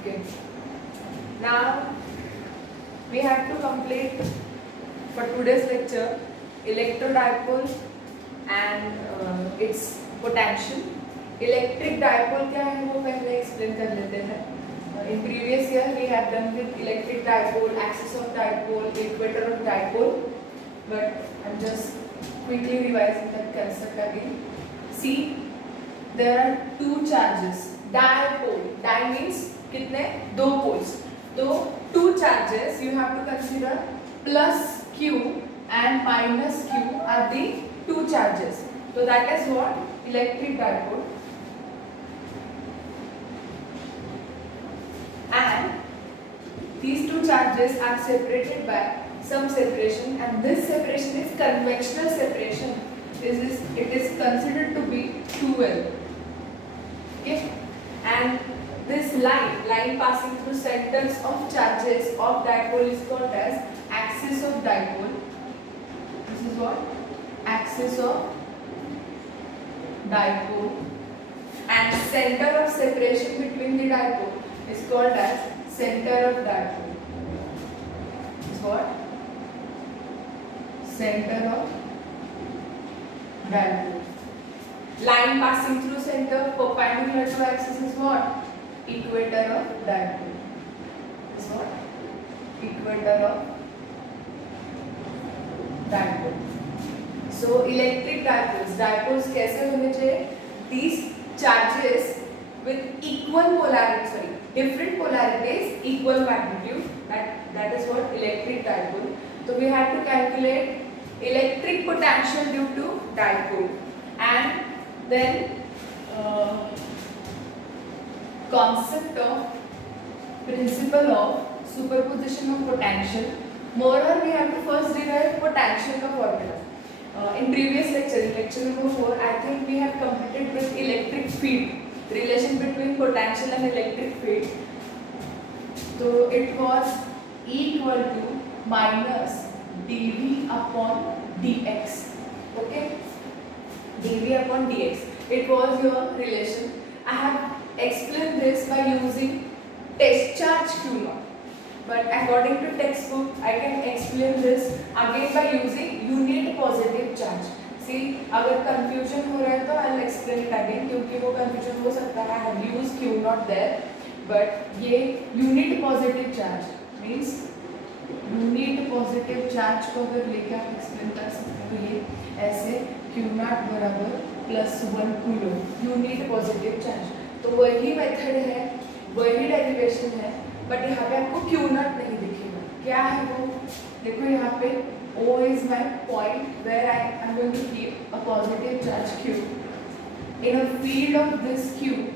Okay. Now we have to complete for today's lecture electrodipole and its potential. Electric dipole क्या है वो पहले explain कर लेते हैं. In previous year we have done with electric dipole, axis of dipole, equator of dipole, but I'm just quickly revising that concept again. See, there are two charges. Dipole, di means कितने? दो poles. तो two charges you have to consider plus q and minus q are the two charges. So that is what electric dipole. And these two charges are separated by some separation, and this separation is conventional separation. It is considered to be 2L. Okay, and this line passing through centers of charges of dipole is called as axis of dipole. This is what? Axis of dipole. And center of separation between the dipole is called as center of dipole. Is what? Center of dipole. Line passing through center perpendicular to axis is what? Equator of dipole. Is what? Equator of dipole. So electric dipoles कैसे होने चाहिए? These charges with equal polarity, different polarities, equal magnitude. That is what electric dipole. So we have to calculate electric potential due to dipole, and then concept of principle of superposition of potential. Moreover, we have to first derive potential का formula. In previous lecture, in lecture number 4, I think we have completed with electric field, relation between potential and electric field. So it was E equal to minus dV upon dx. Okay, dV upon dx. It was your relation. I have explained this by using test charge Q naught. But according to textbook, I can explain this again by using unit positive charge. See, अगर confusion हो रहा है तो I'll explain it again, क्योंकि वो confusion हो सकता है. I have used Q not there, but ये unit positive charge means unit positive charge को अगर लेके आप explain कर सकते हो, ये ऐसे Q naught बराबर +1 कूलोम unit positive charge. तो वही method है, वही derivation है, बट यहाँ पे आपको Q नॉट नहीं दिखेगा. क्या है वो? देखो यहाँ पे O is my point where I am going to keep a positive charge Q. In a field of this Q,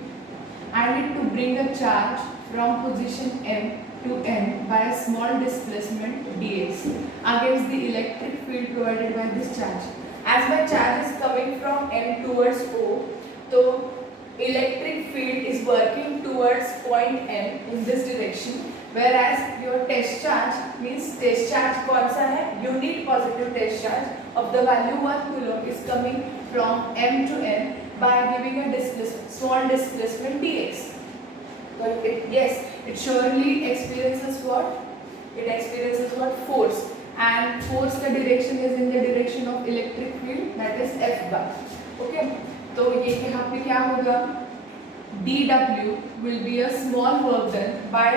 I need to bring a charge from position M to N by a small displacement dx against the electric field provided by this charge. As my charge is coming from M towards O, so electric field is working towards point M in this direction, whereas your test charge means test charge कौन सा है? Unit positive test charge of the value 1 coulomb is coming from M to N by giving a small displacement dx. But it surely experiences what? It experiences what? Force, and force का direction is in the direction of electric field, that is F bar. Okay. तो ये यहाँ पे क्या होगा? dW will be a small work done by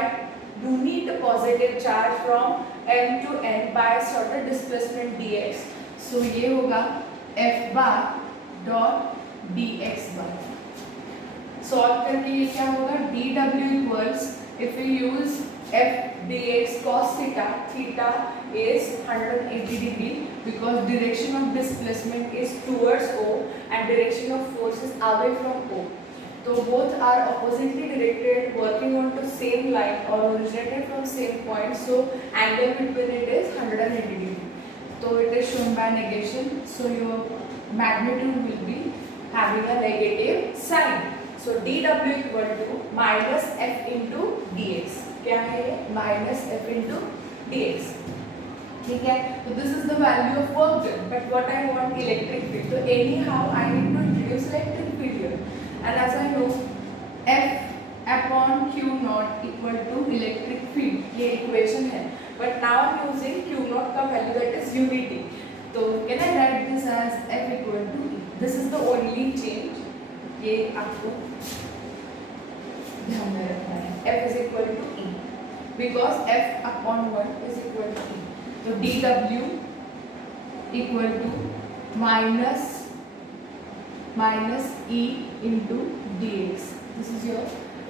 unit positive charge from M to N by sort of displacement dx. So ये होगा F bar dot dx bar. Solve करके ये क्या होगा? dW equals, if we use F dx cos theta, theta is 180 degree because direction of displacement is towards O and direction of force is away from O. So both are oppositely directed, working on to same line or originated from same point. So angle between it is 180 degree. So it is shown by negation. So your magnitude will be having a negative sign. So dW equal to minus F into dx. क्या है ये? Minus F into dx. ठीक है, तो this is the value of work done. But what I want electric field. So anyhow I need to introduce electric field here. And as I know, F upon Q naught equal to electric field, ये equation है, but now I am using Q naught का value that is unity. तो can I write this as F equal to E. This is the only change, ये आपको ध्यान में रखना है. F is equal to E because F upon 1 is equal to E. तो dW equal to minus E into dx. This is your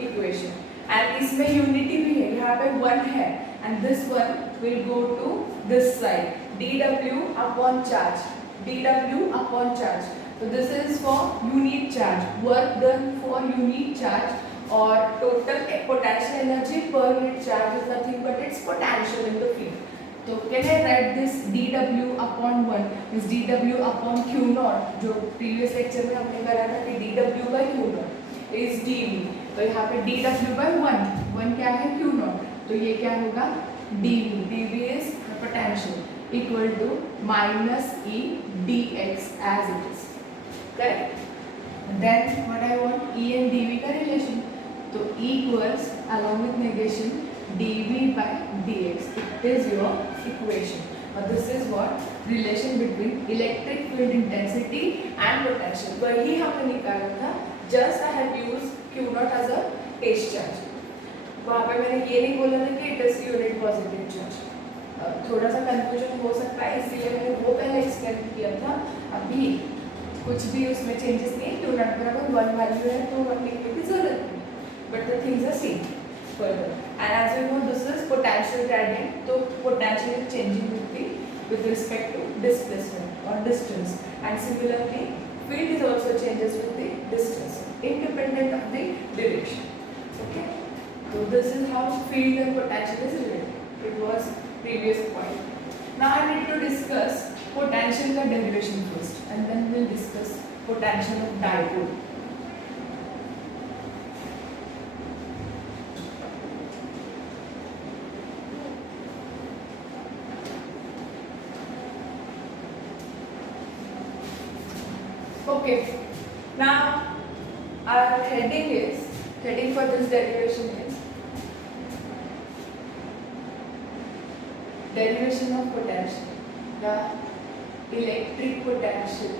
equation. And इसमें unity भी है, यहाँ पे 1 है and this 1 will go to this side. dW upon charge, dW upon charge. So this is for unit charge, work done for unit charge, or total potential energy per unit charge is nothing but its potential in the field. So can I write this dW upon 1 is dW upon Q naught, जो previous lecture में हमने करा था कि dW by Q naught is dV. तो यहाँ पे dW by 1 क्या है Q naught, तो ये क्या होगा dV. dV is potential equal to minus E dx as it is. Correct? Then what I want, E and dV का relation. तो E equals along with negation dV by dx. It is your equation. But this is what relation between electric field intensity and potential. वही हमने निकाला था. Just I have used Q naught as a test charge. वहाँ पे मैंने ये नहीं बोला था कि it is unit positive charge. थोड़ा सा कंफ्यूजन हो सकता है, इसीलिए मैंने वो पहले एक्सप्लेन किया था. अभी कुछ भी उसमें चेंजेस नहीं. Q naught बराबर 1 वैल्यू है तो 1 लिखने की जरूरत नहीं, but the things are same further. And as you know this is potential gradient. तो potential is changing with respect to displacement और distance, and similarly field is also changes with the distance independent of the direction. Okay, so this is how field and potential is related. It was previous point. Now I need to discuss potential का derivation first, and then we'll discuss potential of dipole. Okay, now our heading for this derivation is derivation of potential, the electric potential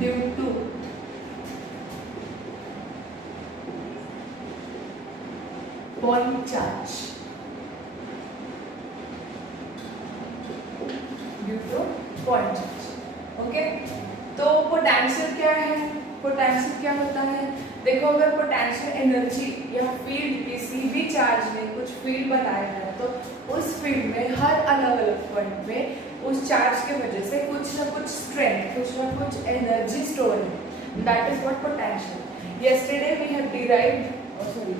due to point charge. Due to point charge. Okay, तो potential क्या है? Potential क्या होता है? देखो, अगर potential energy या field किसी भी चार्ज ने कुछ फील्ड बनाया है तो उस फील्ड में हर अलग अलग पॉइंट में उस चार्ज के वजह से कुछ ना कुछ स्ट्रेंथ, कुछ ना कुछ एनर्जी स्टोर है. That is what potential. Yesterday we have derived,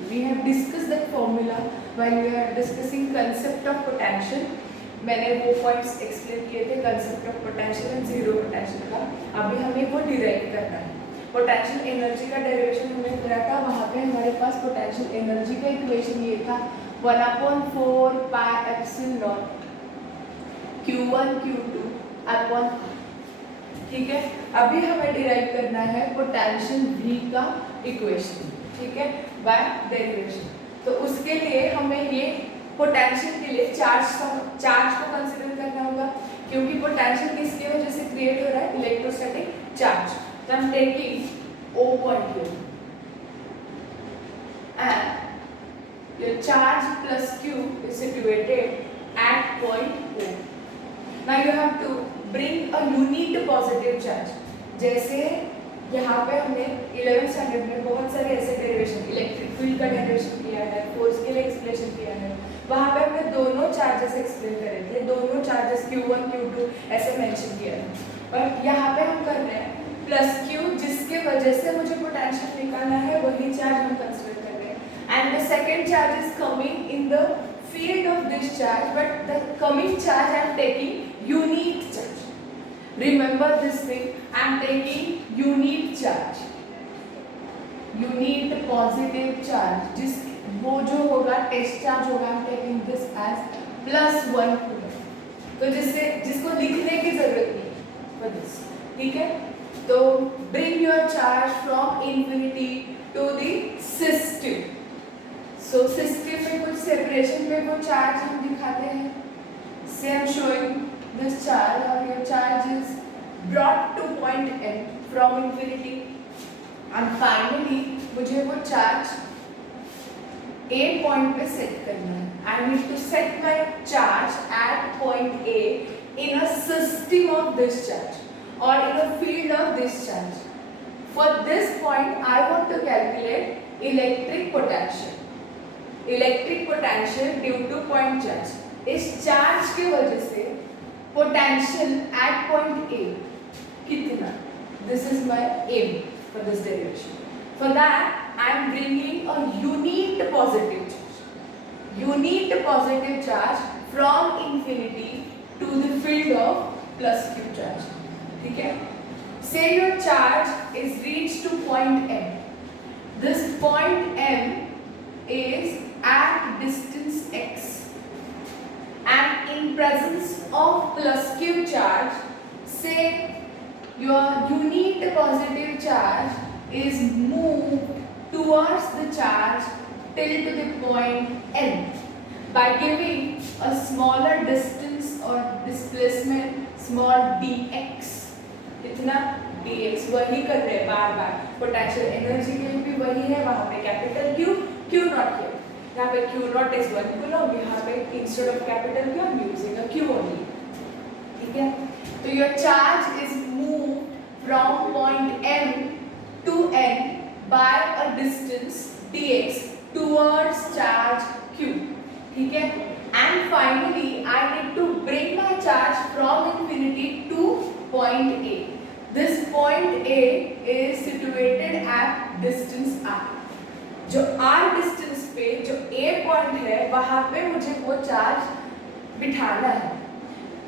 we have discussed that formula while we are discussing concept of potential. मैंने वो पॉइंट्स एक्सप्लेन किए थे concept of potential and zero potential का. अभी हमें वो डिराइव करना है. पोटेंशियल एनर्जी का डेरिवेशन हमने करा था. वहाँ पे हमारे पास पोटेंशियल एनर्जी का इक्वेशन ये था 1/4 pi epsilon not Q1 Q2 upon. ठीक है, अभी हमें डिराइव करना है पोटेंशियल V का इक्वेशन. ठीक है, बाय डेरिवेशन. तो उसके लिए हमें ये पोटेंशियल के लिए चार्ज को कंसीडर करना होगा, क्योंकि पोटेंशियल किसकी वजह से क्रिएट हो रहा है? Electrostatic charge. तो हम taking O point here and your charge plus Q is situated at point O. Now you have to bring a unit positive charge. जैसे यहाँ पे हमने 11th स्टैंडर्ड में बहुत सारे ऐसे डेरिवेशन, इलेक्ट्रिक फील्ड का डेरिवेशन किया है, फोर्स के लिए एक्सप्रेशन किया है. वहाँ पे हमने दोनों चार्जेस एक्सप्लेन करे थे, दोनों चार्जेस Q1 Q2 ऐसे मेंशन किया है. और यहाँ पे हम कर रहे हैं प्लस Q, जिसके वजह से मुझे पोटेंशियल निकालना है, वही चार्ज हम कंसीडर कर रहे हैं. And the second charge is coming in the field of this charge, but the coming charge I am taking unit charge. Remember this thing, I am taking unit charge, unit positive charge. जिस वो जो होगा test charge होगा, I am taking this as +1. तो जिसको लिखने की जरूरत for this. ठीक है, तो bring your charge from infinity to the system. So system में कुछ separation में वो charge हम दिखाते हैं. Say I'm showing this charge और your charge is brought to point N from infinity and finally मुझे वो charge A point पे set करना है. I need to set my charge at point A in a system of this charge or in a field of this charge. For this point, I want to calculate electric potential. Electric potential due to point charge. इस charge के वजह से potential at point A कितना? This is my aim for this derivation. For that, I am bringing a unit positive charge. Unit positive charge from infinity to the field of plus q charge. ठीक है? Say your charge is reached to point M. This point M is at distance x, and in presence of plus q charge, say your unit positive charge is moved towards the charge till to the point N by giving a smaller distance or displacement small dx. कितना dx वही कर रहे हैं बार बार. Potential energy के लिए भी वही है. वहाँ पे कैपिटल Q, Q नॉट किया. यहाँ पे Q नॉट इज 1 कूलम. यहाँ पे इंस्टेड ऑफ कैपिटल Q हम यूजिंग a Q only. ठीक है, तो your charge is moved from point M to N by a distance dx towards charge q. ठीक है, and finally I need to bring my charge from infinity to point A. This point A is situated at distance r. जो r distance पे जो A point है वहाँ पे मुझे वो चार्ज बिठाना है.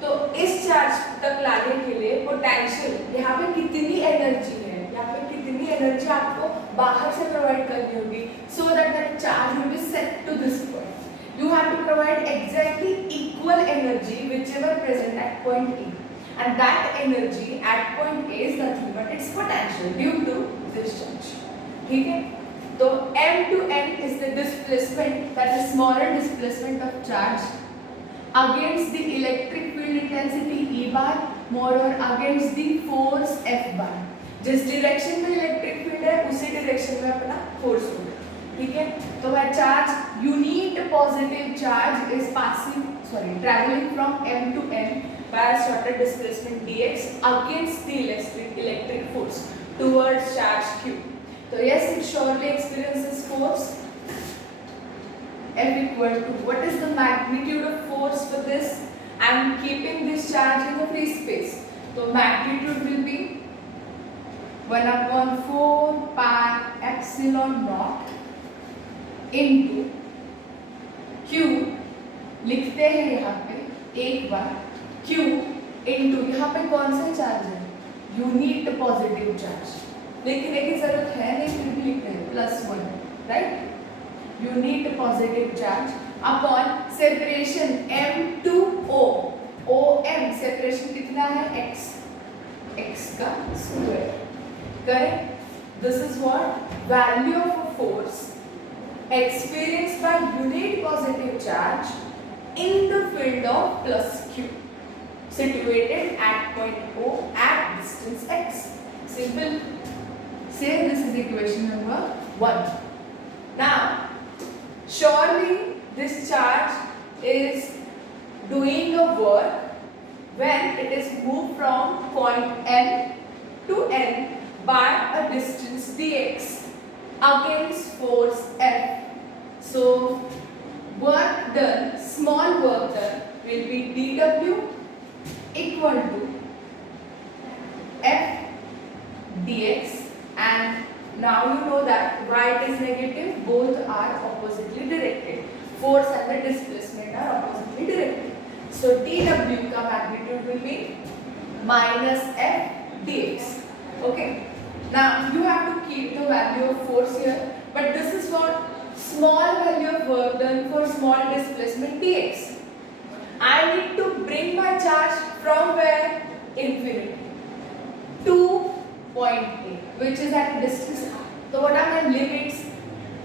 तो इस चार्ज तक लाने के लिए पोटेंशियल यहाँ पे कितनी एनर्जी है, यहाँ पे कितनी एनर्जी आपको बाहर से प्रोवाइड करनी होगी so that that charge will be set to this point. You have to provide exactly equal energy whichever present at point A, and that energy at point A is nothing but its potential due to this charge. ठीक है, तो M to N is the displacement, that is smaller displacement of charge against the electric field intensity E bar more or against the force F bar. जिस direction में electric field है उसी direction में अपना force होगा. ठीक है, तो वह charge unit positive charge is traveling from M to N by a shorter displacement dx against the electric force towards charge q. So yes, it surely experiences force F equal to, what is the magnitude of force for this? I am keeping this charge in a free space. So magnitude will be 1/4 pi epsilon naught into q. लिखते हैं यहाँ पे एक बार q into, यहाँ पे कौन सा charge है? Unit positive charge. लिखने की जरूरत है नहीं, फिर भी लिखते हैं +1, right. Unit positive charge upon separation m to o. OM separation कितना है? x. x का square. Correct? This is what? Value of a force experienced by unit positive charge in the field of plus q situated at point O at distance x. Simple. Say this is equation number 1. Now, surely this charge is doing a work when it is moved from point N to N by a distance dx against force F. So work done, small work done will be dw equal to F dx, and now you know that y is negative, both are oppositely directed. Force and the displacement are oppositely directed. So dw का magnitude will be minus F dx. Okay. Now you have to keep the value of force here, but this is what small value of work done for small displacement dx. I need to bring my charge from where? Infinity. point A which is at a distance r. तो what are my limits?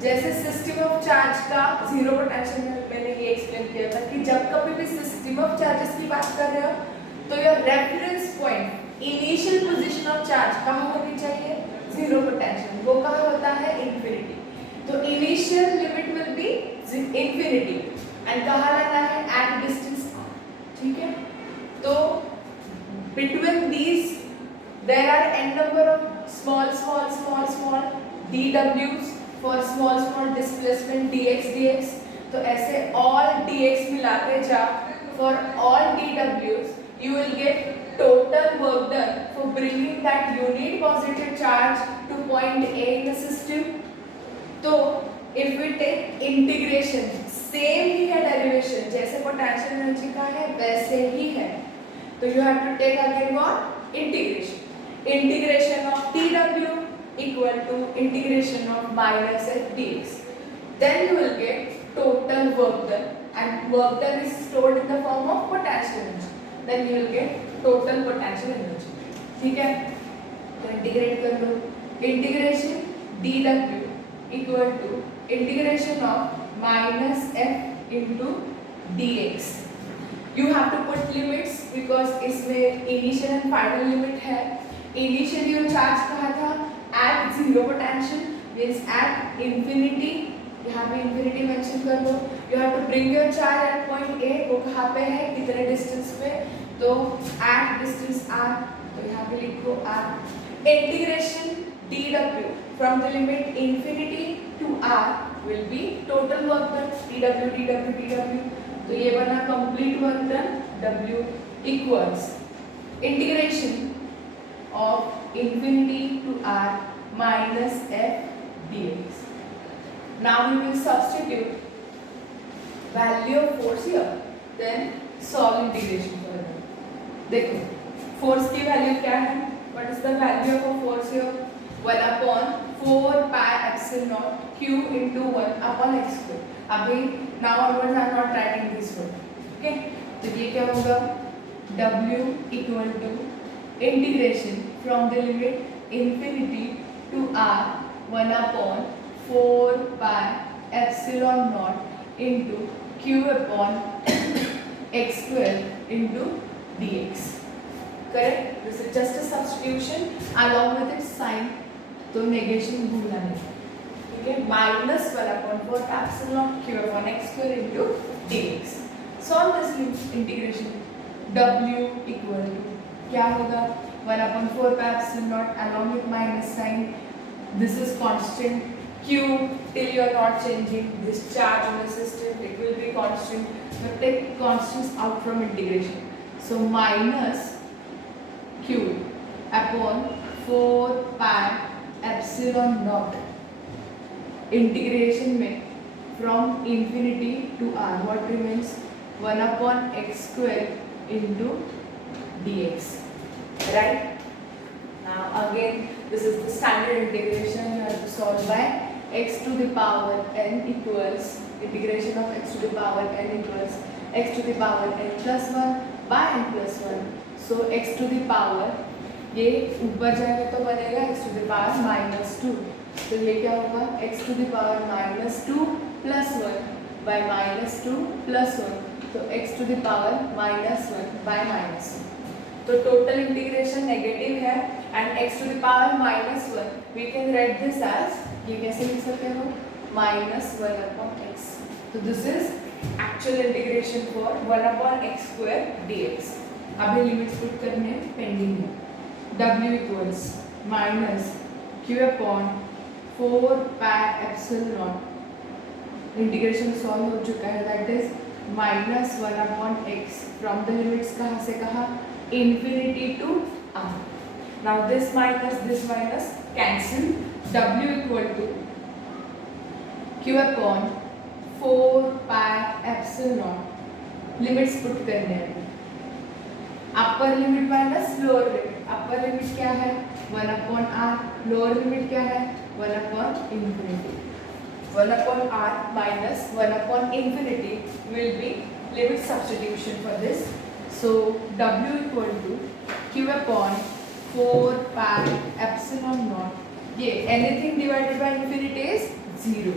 जैसे system of charge का zero potential में मैंने ये explain किया था कि जब कभी भी सिस्टम ऑफ चार्जेस की बात कर रहे हो तो your reference point initial position of charge कहाँ होनी चाहिए? Zero potential. वो कहाँ होता है? इंफिनिटी। तो initial limit will be infinity and कहाँ लाना है? At distance r। ठीक है, तो between these there are n number of small dw's for small displacement dx। तो ऐसे all dx मिलाते जा for all dw's you will get total work done for bringing that unit positive charge to point A in the system। तो if we take integration, same ही है derivation, जैसे potential energy का है वैसे ही है, तो you have to take again what? Integration of tw equal to integration of minus f dx, then you will get total work done and work done is stored in the form of potential energy, then you will get total potential energy। ठीक है, तो integrate कर लो, integration dw equal to integration of minus f into dx। you have to put limits because इसमें initial and final limit है। initially your charge कहाँ था? at zero potential means at infinity, यहाँ पे infinity mention कर लो। you have to bring your charge at point A, वो कहाँ पे है? कितने distance पे? तो at distance r, तो यहाँ पे लिखो r। integration dw from the limit infinity to r will be total work done dw। तो ये बना complete work done w equals integration of infinity to r minus f dx। now we will substitute value of force here, then solve integration further। देखो force की value क्या है? what is the value of a force here? 1 upon 4 pi epsilon naught q into 1 upon x square। अभी now onwards I am not writing this one, okay? तो ये क्या होगा? w equal to integration from the limit infinity to r 1 upon 4 pi epsilon naught into q upon x square into dx। correct? this is just a substitution along with its sign, तो negation भूलना नहीं, ठीक है? minus 1 upon 4 pi epsilon naught q upon x square into dx। solve this integration, w equal to क्या होगा? 1 upon 4 pi epsilon naught along with minus sign, this is constant q till you are not changing this charge in the system, it will be constant, but take constants out from integration, so minus q upon 4 pi epsilon naught integration में from infinity to r what remains? 1 upon x square into dx, right? now again this is the standard integration, you have to solve by x to the power n equals integration of x to the power n equals x to the power n plus 1 by n plus 1। so x to the power ये ऊपर जाएगा तो बनेगा x to the power minus 2, तो ये क्या होगा? x to the power minus 2 plus 1 by minus 2 plus 1, तो x to the power minus 1 by minus 1। तो टोटल इंटीग्रेशन नेगेटिव है and x to the power minus 1 we can write this as, ये कैसे लिख सकते हो? minus 1 upon x। तो this is actual integration for 1 upon x square dx। अभी limits put करने पेंडिंग है। w equals minus q upon 4 pi epsilon naught, integration solve हो चुका है, that is minus 1 upon x from the limits कहाँ से कहाँ? infinity to r। now this minus cancel, w equal to q upon 4 pi epsilon naught, limits put करने हैं। Upper limit minus lower limit, upper limit क्या है? 1 upon r, lower limit क्या है? 1 upon infinity। 1 upon r minus 1 upon infinity will be limit substitution for this, so w equal to q upon 4 pi epsilon naught, ये anything divided by infinity is 0,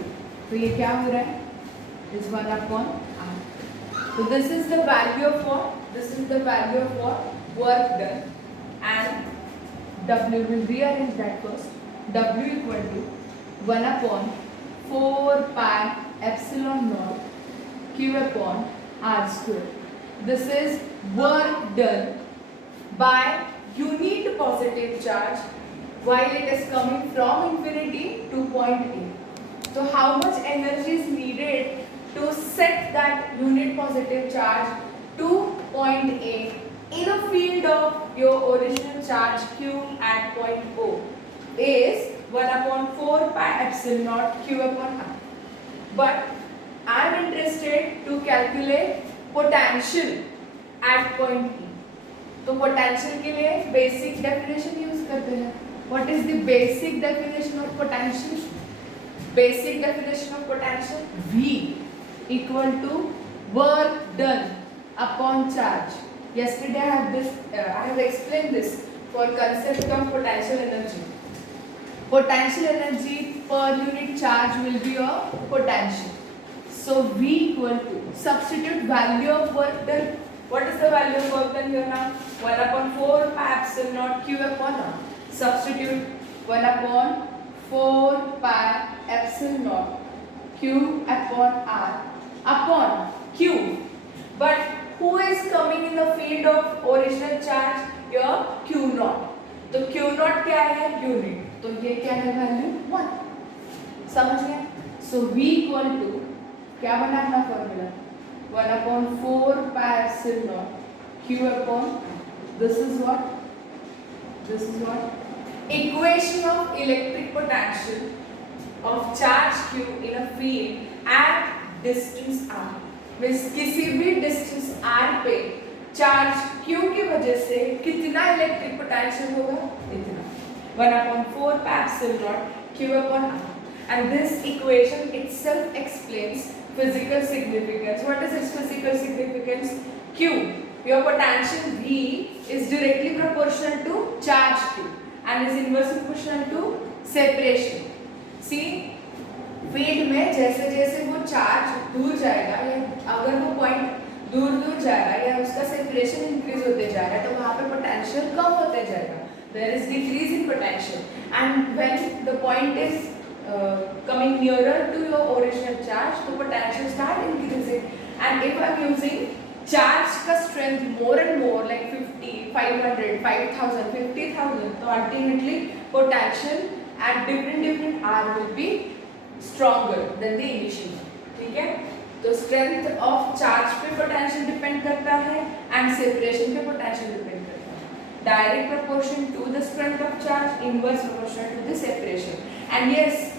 तो ये क्या हो रहा है, is 1 upon r. So this is the value of what? This is the value of what? Work done. And W will rearrange that first. W equal to 1 upon 4 pi epsilon naught q upon r square. This is work done by unit positive charge while it is coming from infinity to point A. So how much energy is needed to set that unit positive charge to point A in a field of your original charge q at point O is 1 upon 4 pi epsilon naught q upon r. But I am interested to calculate potential at point E. तो potential के लिए basic definition use करते हैं. What is the basic definition of potential? Basic definition of potential: V equal to work done upon charge. Yesterday I have explained this for concept of potential energy. Potential energy per unit charge will be a potential. So V equal to, substitute value of work done. What is the value of work done here now? 1 upon 4 pi epsilon naught q upon r. Substitute 1 upon 4 pi epsilon naught q upon r upon q. But who is coming in the field of original charge? Your q naught. तो q naught क्या है? Unit. तो ये क्या है? Value 1. समझ गए? सो v equal to क्या बना अपना formula? 1 upon 4 pi epsilon naught q upon, this is what? This is what? Equation of electric potential of charge q in a field at distance r. Means किसी भी distance r पे charge q की वजह से कितना electric potential होगा? इतना. 1 upon 4 pi epsilon naught q upon r. And this equation itself explains physical significance. What is its physical significance? Q, your potential V is directly proportional to charge Q and is inversely proportional to separation. See, field में जैसे जैसे वो charge दूर जाएगा या अगर वो point दूर दूर जाएगा या उसका सेपरेशन इंक्रीज होते जा रहा है तो वहाँ पे पोटेंशियल कम होते जाएगा. There is decrease in potential, and when the point is coming nearer to your original charge, the potential start increasing. And if I am using charge का strength more and more, like 50, 500, 5000, 50,000, तो ultimately potential at different R will be stronger than the initial. ठीक है? तो strength of charge पे potential depend करता है and separation पे potential depend करता है. Direct proportion to the strength of charge, inverse proportion to the separation. And yes,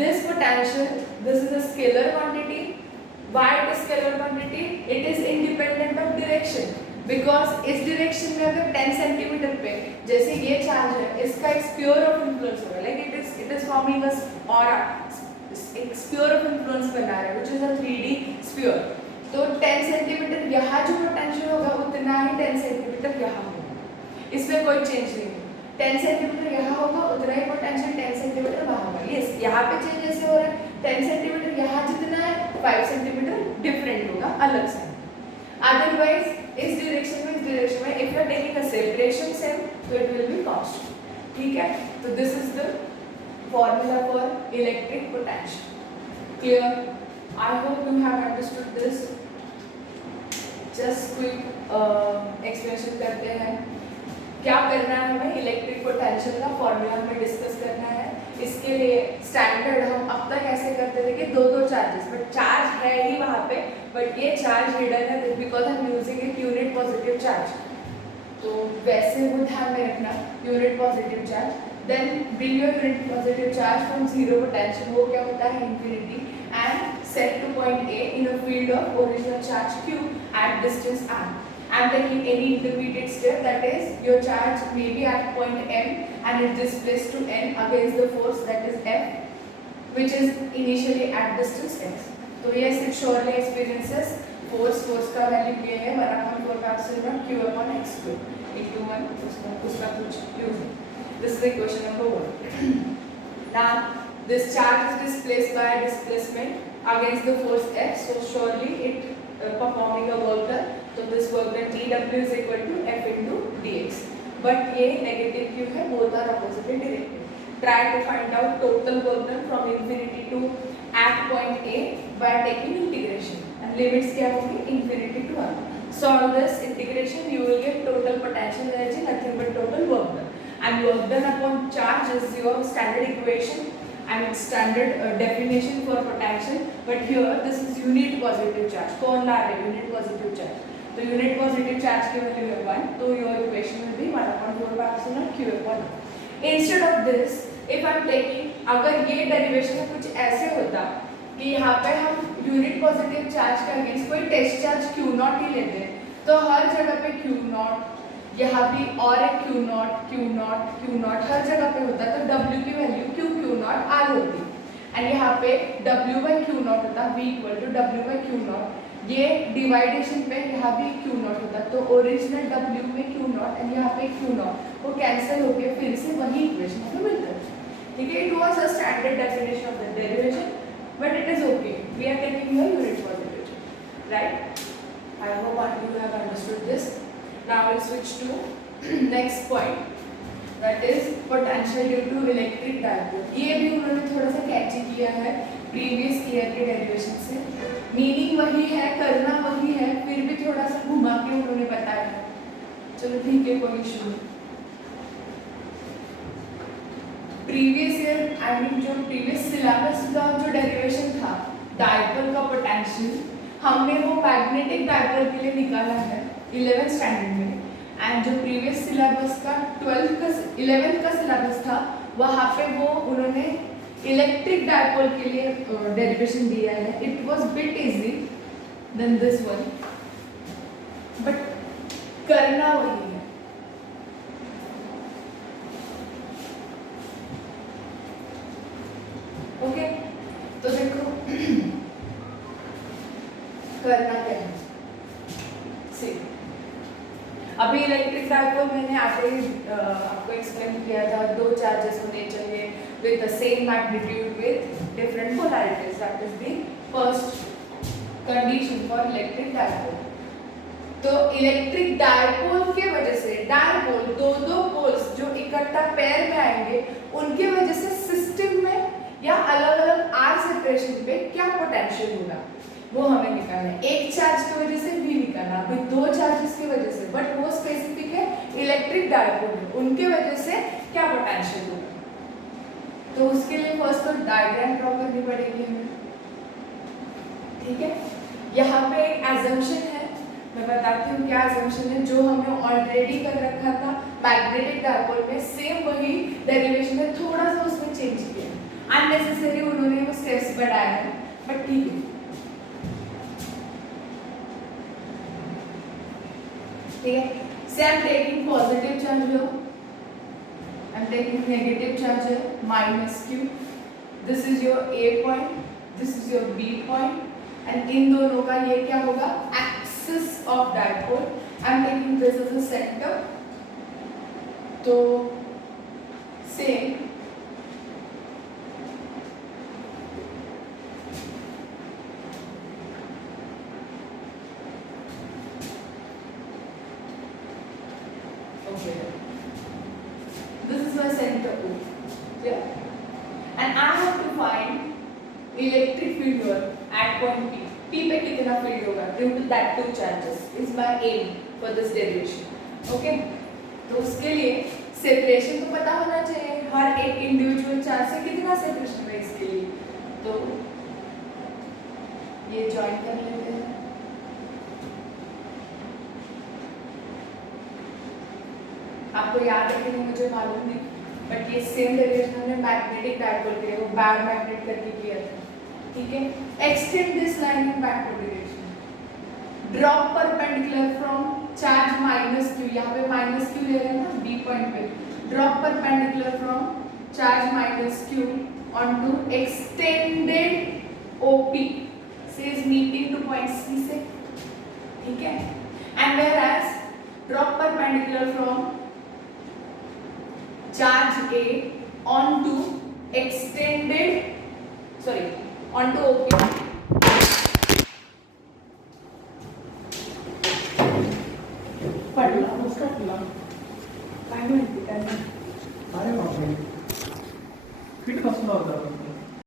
this potential, this is a scalar quantity. Why it is scalar quantity? It is independent of direction. Because इस direction में अगर 10 centimetre पे जैसे ये charge है, इसका एक sphere of influence होगा. Like it is forming a aura. एक sphere of influence बना रहा है, which is a 3D sphere. तो 10 सेंटीमीटर यहाँ जो पोटेंशियल होगा उतना ही 10 सेंटीमीटर यहाँ होगा. इसमें कोई चेंज नहीं है. 10 सेंटीमीटर यहाँ होगा उतना ही पोटेंशियल 10 सेंटीमीटर वहाँ होगा. यस, यहाँ पे चेंज जैसे हो रहा है 10 सेंटीमीटर यहाँ जितना है 5 सेंटीमीटर डिफरेंट होगा अलग से. अदरवाइज इस डायरेक्शन में if you are taking a separation same तो इट विल बी कांस्टेंट. ठीक है? तो this is the formula for electric potential. Clear? I hope you have understood this. Just quick explanation करते हैं. क्या करना है हमें? इलेक्ट्रिक पोटेंशियल का फॉर्मूला हमें डिस्कस करना है. इसके लिए स्टैंडर्ड हम अब तक ऐसे करते थे कि दो चार्जेस, बट चार्ज है ही वहाँ पे, बट ये चार्ज हिडन है because I am using it unit positive charge. तो वैसे वो ध्यान में रखना, unit positive charge. Then bring your unit positive charge from zero potential, वो क्या होता है infinity, and set to point A in a field of original charge Q at distance r. I'm taking any intermediate step, that is your charge may be at point M and it displaced to N against the force that is F, which is initially at distance x. So yes, it surely experiences force का value ये है 1/4π/Q/x2 into 1 उसका कुछ use है. This is equation number 1. Now this charge is displaced by displacement against the force F, so surely it performing a work done. So this work done dW is equal to F into dx. But ये negative Q है, both are oppositely directed. Try to find out total work done from infinity to at point A by taking integration. And limits क्या होंगी? Infinity to 1. Solve this integration, you will get total potential energy, nothing but total work done. And work done upon charge is your standard equation and standard definition for potential. But here this is unit positive charge. कौन ला रहा है unit positive charge? तो unit positive charge की value है 1, तो your equation will be 1/4π/Q/1. Instead of this, if I am taking, अगर ये derivation कुछ ऐसे होता कि यहाँ पे हम यूनिट पॉजिटिव चार्ज के अगेंस्ट कोई टेस्ट चार्ज Q0 ही लेते हैं, तो हर जगह पे Q0, यहाँ भी और एक Q0 हर जगह पे होता, तो W की वैल्यू Q0 R होती, एंड यहाँ पे W/Q0 होता, V = W/Q0. ये डिवाइडेशन पे यहाँ भी Q0 होता, तो ओरिजिनल W में Q0 एंड यहाँ पे Q0 वो कैंसिल होके फिर से वही इक्वेशन हमें मिलता है. ठीक है, it was a standard definition of the derivation, but it is okay, we are taking here unit positive, right. I hope you have understood this. Now we'll switch to next point, that is potential due to electric dipole. ये भी उन्होंने थोड़ा सा कैची किया है previous year के derivation से. Meaning वही है, करना वही है, फिर भी थोड़ा सा घुमा के उन्होंने बताया. चलो ठीक है, कोई इशू नहीं. प्रीवियस ईयर जो प्रीवियस सिलेबस का जो डेरिवेशन था डायपोल का पोटेंशियल, हमने वो मैग्नेटिक डायपोल के लिए निकाला है 11th स्टैंडर्ड में. एंड जो प्रीवियस सिलेबस का 11th का सिलेबस था, वहाँ पे वो उन्होंने इलेक्ट्रिक डायपोल के लिए डेरिवेशन दिया है. It was bit easy than this one, but करना वही है. ओके, तो देखो करना क्या है. सी, अभी इलेक्ट्रिक डायपोल मैंने आगे आपको एक्सप्लेन किया था, दो चार्जेस होने चाहिए with the same magnitude with different polarities. That is the first condition for electric dipole. तो इलेक्ट्रिक डायपोल के वजह से डायपोल दो पोल्स जो इकट्ठा पेयर में आएंगे, उनके वजह से सिस्टम में या अलग अलग आर सेपरेशन पे क्या पोटेंशियल होगा वो हमें निकालना है. एक चार्ज की वजह से भी निकालना, अभी दो चार्जेस की वजह से, बट वो स्पेसिफिक है इलेक्ट्रिक डायपोल, उनके वजह से क्या पोटेंशियल होगा. तो उसके लिए फर्स्ट तो डायग्राम ड्रॉ करनी पड़ेगी हमें. ठीक है, यहाँ पे एक एजम्पशन है, मैं बताती हूँ क्या एजम्पशन है. जो हमने ऑलरेडी कर रखा था मैग्नेटिक डायपोल में, सेम वही डेरिवेशन है, थोड़ा सा उसमें चेंज किया. अननेसेसरी उन्होंने वो स्टेप्स बढ़ाया है, बट ठीक है. ठीक है, से I am taking positive charge low, I am taking negative charge है -Q. This is your A point, this is your B point, and इन दोनों का ये क्या होगा, axis of dipole. I am taking this as a center. तो same okay. This is my center O. Yeah. And I have to find electric field here at point P. P पे कितना field होगा due to that two charges is my aim for this derivation. Okay. तो उसके लिए separation तो पता होना चाहिए, हर एक individual charge से कितना separation है इसके लिए. तो ये join कर लेते हैं. आपको याद है कि नहीं मुझे मालूम नहीं, बट ये सेम डेरिवेशन हमने मैग्नेटिक डायपोल के लिए वो बैक मैग्नेट करके किया था. ठीक है, extend this line in backward direction. Drop perpendicular from charge -Q, यहाँ पे -Q ले रहे हैं ना B पॉइंट पे. Drop perpendicular from charge -Q onto extended OP, says meeting to point C से. ठीक है. And whereas drop perpendicular from charge A onto onto OP. पडला मुस्कटला काय माहिती काय नाही. अरे बापरे फिट कसला होता